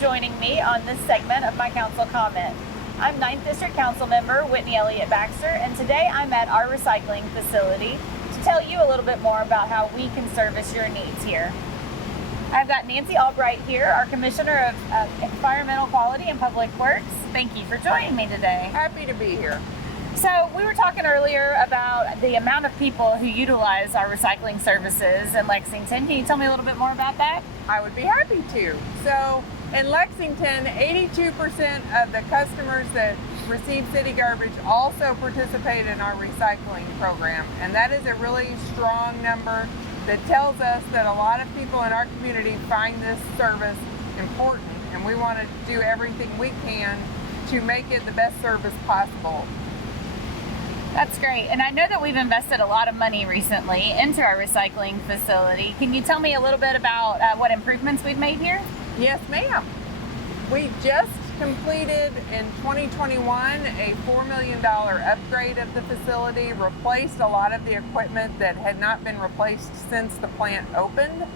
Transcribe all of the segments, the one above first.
joining me on this segment of my council comment. I'm 9th District Council Member Whitney Elliott Baxter, and today I'm at our recycling facility to tell you a little bit more about how we can service your needs here. I've got Nancy Albright here, our Commissioner of Environmental Quality and Public Works. Thank you for joining me today. Happy to be here. So we were talking earlier about the amount of people who utilize our recycling services in Lexington. Can you tell me a little bit more about that? I would be happy to. So in Lexington, 82% of the customers that receive city garbage also participate in our recycling program. And that is a really strong number that tells us that a lot of people in our community find this service important. And we want to do everything we can to make it the best service possible. That's great. And I know that we've invested a lot of money recently into our recycling facility. Can you tell me a little bit about what improvements we've made here? Yes, ma'am. We just completed in 2021 a $4 million upgrade of the facility, replaced a lot of the equipment that had not been replaced since the plant opened.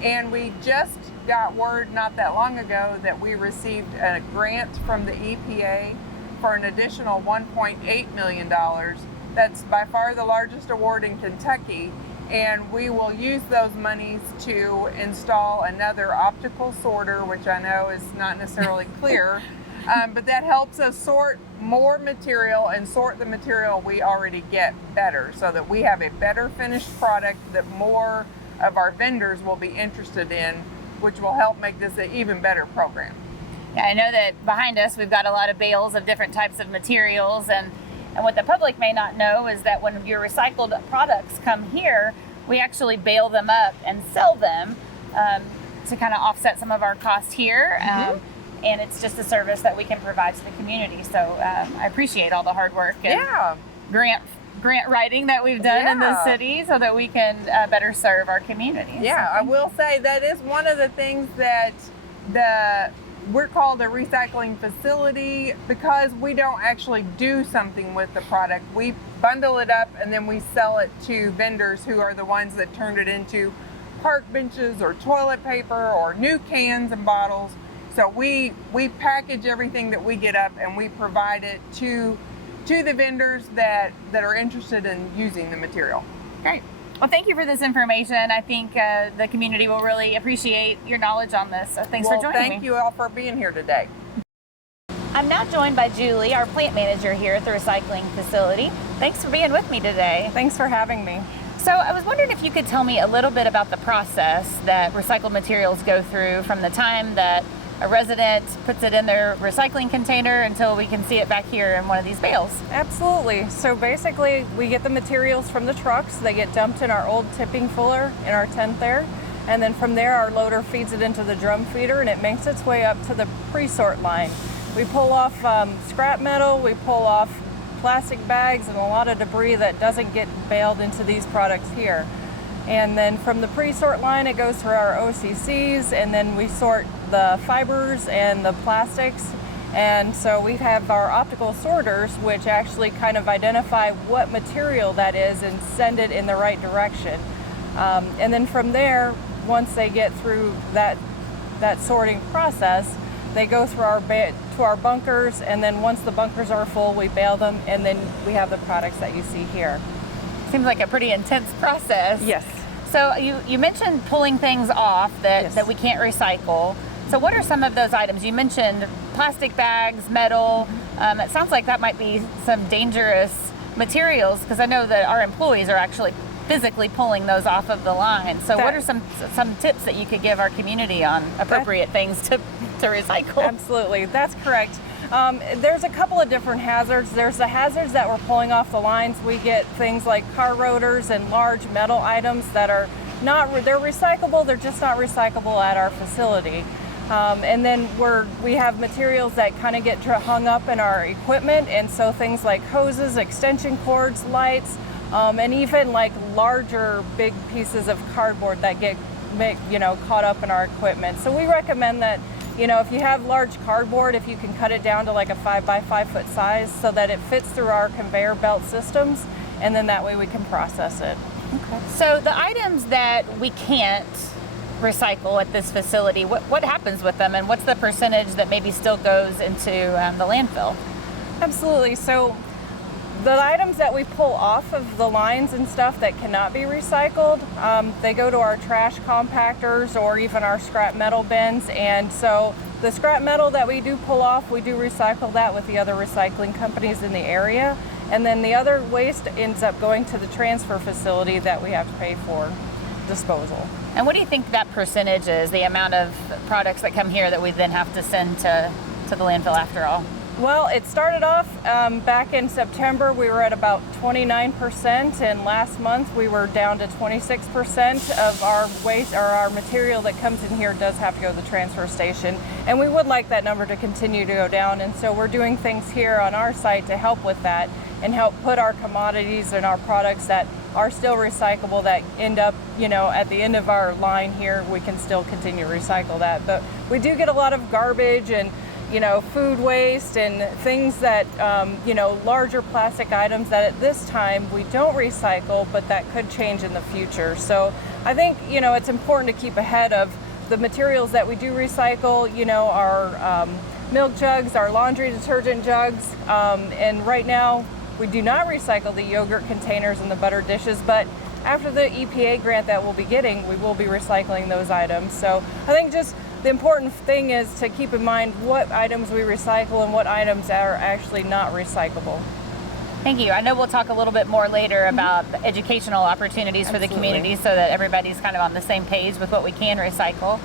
And we just got word not that long ago that we received a grant from the EPA for an additional $1.8 million. That's by far the largest award in Kentucky, and we will use those monies to install another optical sorter, which I know is not necessarily clear, but that helps us sort more material and sort the material we already get better, so that we have a better finished product that more of our vendors will be interested in, which will help make this an even better program. Yeah, I know that behind us we've got a lot of bales of different types of materials, and what the public may not know is that when your recycled products come here, we actually bale them up and sell them to kind of offset some of our costs here. And it's just a service that we can provide to the community. So I appreciate all the hard work and grant writing that we've done in the city so that we can better serve our community. Yeah, I will say that is one of the things that we're called a recycling facility because we don't actually do something with the product. We bundle it up and then we sell it to vendors who are the ones that turned it into park benches or toilet paper or new cans and bottles. So we package everything that we get up and we provide it to the vendors that are interested in using the material. Great. Well, thank you for this information. I think the community will really appreciate your knowledge on this. So thanks for joining me. Thank you all for being here today. I'm now joined by Julie, our plant manager here at the recycling facility. Thanks for being with me today. Thanks for having me. So I was wondering if you could tell me a little bit about the process that recycled materials go through from the time that a resident puts it in their recycling container until we can see it back here in one of these bales. Absolutely. So basically we get the materials from the trucks. They get dumped in our old tipping fuller in our tent there. And then from there our loader feeds it into the drum feeder and it makes its way up to the pre-sort line. We pull off scrap metal, we pull off plastic bags and a lot of debris that doesn't get baled into these products here. And then from the pre-sort line, it goes through our OCCs, and then we sort the fibers and the plastics. And so we have our optical sorters, which actually kind of identify what material that is and send it in the right direction. And then from there, once they get through that sorting process, they go through to our bunkers, and then once the bunkers are full, we bale them, and then we have the products that you see here. Seems like a pretty intense process. Yes. So you mentioned pulling things off that we can't recycle. So what are some of those items? You mentioned plastic bags, metal. It sounds like that might be some dangerous materials because I know that our employees are actually physically pulling those off of the line. So what are some tips that you could give our community on appropriate things to recycle? Absolutely, that's correct. There's a couple of different hazards. There's the hazards that we're pulling off the lines. We get things like car rotors and large metal items that are they're recyclable, they're just not recyclable at our facility. And then we have materials that kind of get hung up in our equipment, and so things like hoses, extension cords, lights, and even like larger big pieces of cardboard that get caught up in our equipment. So we recommend that if you have large cardboard, if you can cut it down to like a 5 by 5 foot size so that it fits through our conveyor belt systems, and then that way we can process it. Okay. So the items that we can't recycle at this facility, what happens with them, and what's the percentage that maybe still goes into the landfill? Absolutely. So the items that we pull off of the lines and stuff that cannot be recycled, they go to our trash compactors or even our scrap metal bins. And so the scrap metal that we do pull off, we do recycle that with the other recycling companies in the area. And then the other waste ends up going to the transfer facility that we have to pay for disposal. And what do you think that percentage is, the amount of products that come here that we then have to send to the landfill after all? Well, it started off back in September, we were at about 29%, and last month we were down to 26% of our waste, or our material that comes in here does have to go to the transfer station. And we would like that number to continue to go down, and so we're doing things here on our site to help with that and help put our commodities and our products that are still recyclable that end up, at the end of our line here, we can still continue to recycle that. But we do get a lot of garbage and food waste and things that, larger plastic items that at this time we don't recycle, but that could change in the future. So I think, it's important to keep ahead of the materials that we do recycle, our milk jugs, our laundry detergent jugs, and right now we do not recycle the yogurt containers and the butter dishes, but after the EPA grant that we'll be getting, we will be recycling those items. So I think just the important thing is to keep in mind what items we recycle and what items are actually not recyclable. Thank you. I know we'll talk a little bit more later about the educational opportunities for the community so that everybody's kind of on the same page with what we can recycle.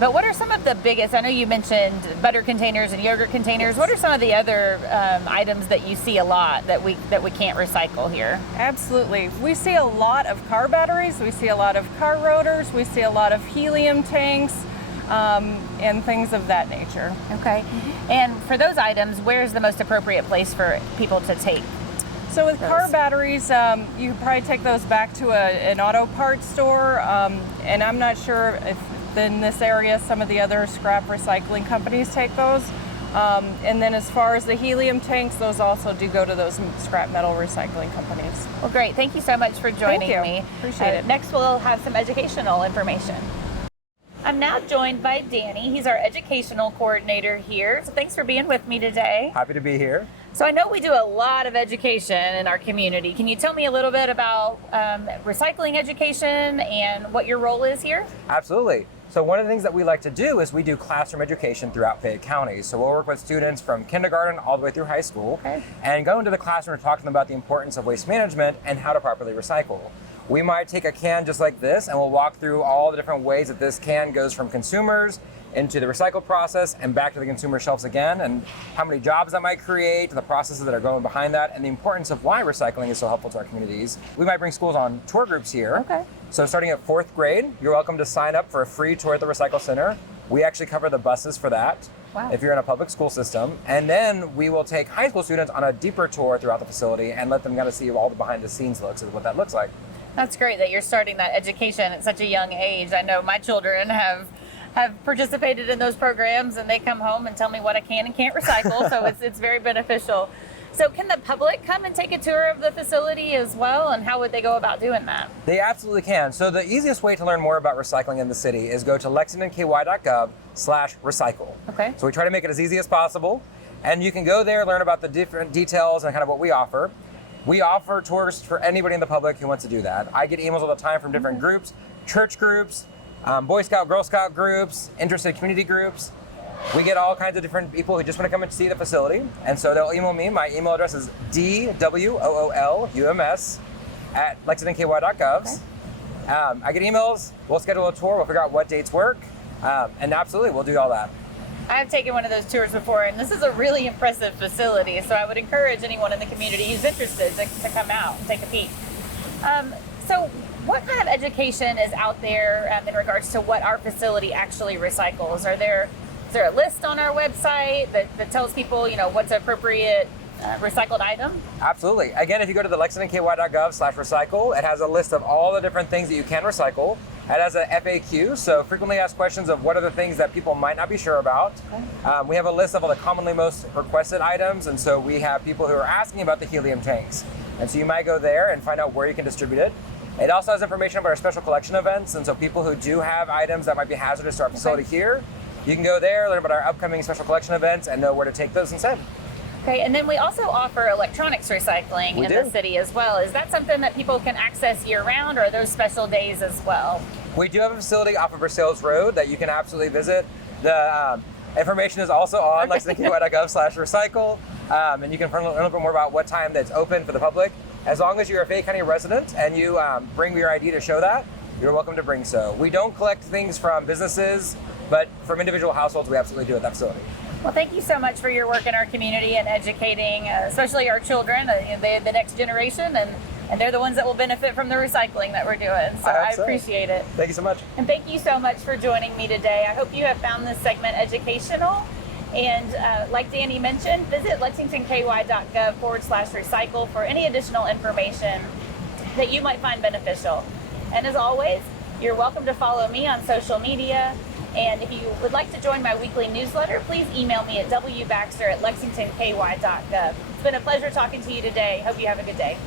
But what are some of the biggest, I know you mentioned butter containers and yogurt containers, what are some of the other items that you see a lot that we can't recycle here? Absolutely. We see a lot of car batteries, we see a lot of car rotors, we see a lot of helium tanks, and things of that nature. Okay. And for those items, where's the most appropriate place for people to take? So with car batteries, you probably take those back to an auto parts store, and I'm not sure if in this area some of the other scrap recycling companies take those. And then as far as the helium tanks, those also do go to those scrap metal recycling companies. Well, great. Thank you so much for joining me. Appreciate it. Next, we'll have some educational information. I'm now joined by Danny. He's our educational coordinator here. So thanks for being with me today. Happy to be here. So I know we do a lot of education in our community. Can you tell me a little bit about recycling education and what your role is here? Absolutely. So one of the things that we like to do is we do classroom education throughout Fayette County. So we'll work with students from kindergarten all the way through high school and go into the classroom and talk to them about the importance of waste management and how to properly recycle. We might take a can just like this and we'll walk through all the different ways that this can goes from consumers into the recycle process and back to the consumer shelves again, and how many jobs that might create, the processes that are going behind that, and the importance of why recycling is so helpful to our communities. We might bring schools on tour groups here. Okay. So starting at 4th grade, you're welcome to sign up for a free tour at the Recycle Center. We actually cover the buses for that. Wow. If you're in a public school system. And then we will take high school students on a deeper tour throughout the facility and let them kind of see all the behind the scenes looks of what that looks like. That's great that you're starting that education at such a young age. I know my children have participated in those programs, and they come home and tell me what I can and can't recycle, so it's very beneficial. So can the public come and take a tour of the facility as well, and how would they go about doing that? They absolutely can. So the easiest way to learn more about recycling in the city is go to lexingtonky.gov/recycle. Okay. So we try to make it as easy as possible, and you can go there, learn about the different details and kind of what we offer. We offer tours for anybody in the public who wants to do that. I get emails all the time from different groups, church groups, Boy Scout, Girl Scout groups, interested community groups. We get all kinds of different people who just want to come and see the facility. And so they'll email me. My email address is dwoolums@lexingtonky.gov. Okay. I get emails. We'll schedule a tour. We'll figure out what dates work. And absolutely, we'll do all that. I've taken one of those tours before, and this is a really impressive facility. So I would encourage anyone in the community who's interested to come out and take a peek. So what kind of education is out there in regards to what our facility actually recycles? Is there a list on our website that tells people, what's an appropriate recycled item? Absolutely. Again, if you go to the lexingtonky.gov/recycle, it has a list of all the different things that you can recycle. It has a FAQ, so frequently asked questions of what are the things that people might not be sure about. Okay. We have a list of all the commonly most requested items, and so we have people who are asking about the helium tanks. And so you might go there and find out where you can distribute it. It also has information about our special collection events, and so people who do have items that might be hazardous to our facility here, you can go there, learn about our upcoming special collection events, and know where to take those instead. Okay, and then we also offer electronics recycling We in do. the city as well. Is that something that people can access year-round, or are those special days as well? We do have a facility off of Versailles Road that you can absolutely visit. The information is also on lexingtonky.gov/recycle, and you can learn a little bit more about what time that's open for the public. As long as you're a Fayette County resident and you bring your ID to show that, you're welcome to bring so. We don't collect things from businesses, but from individual households, we absolutely do at that facility. Well, thank you so much for your work in our community and educating, especially our children, they're the next generation, and they're the ones that will benefit from the recycling that we're doing. So I appreciate it. Thank you so much. And thank you so much for joining me today. I hope you have found this segment educational. And like Danny mentioned, visit lexingtonky.gov/recycle for any additional information that you might find beneficial. And as always, you're welcome to follow me on social media. And if you would like to join my weekly newsletter, please email me at wbaxter@lexingtonky.gov. It's been a pleasure talking to you today. Hope you have a good day.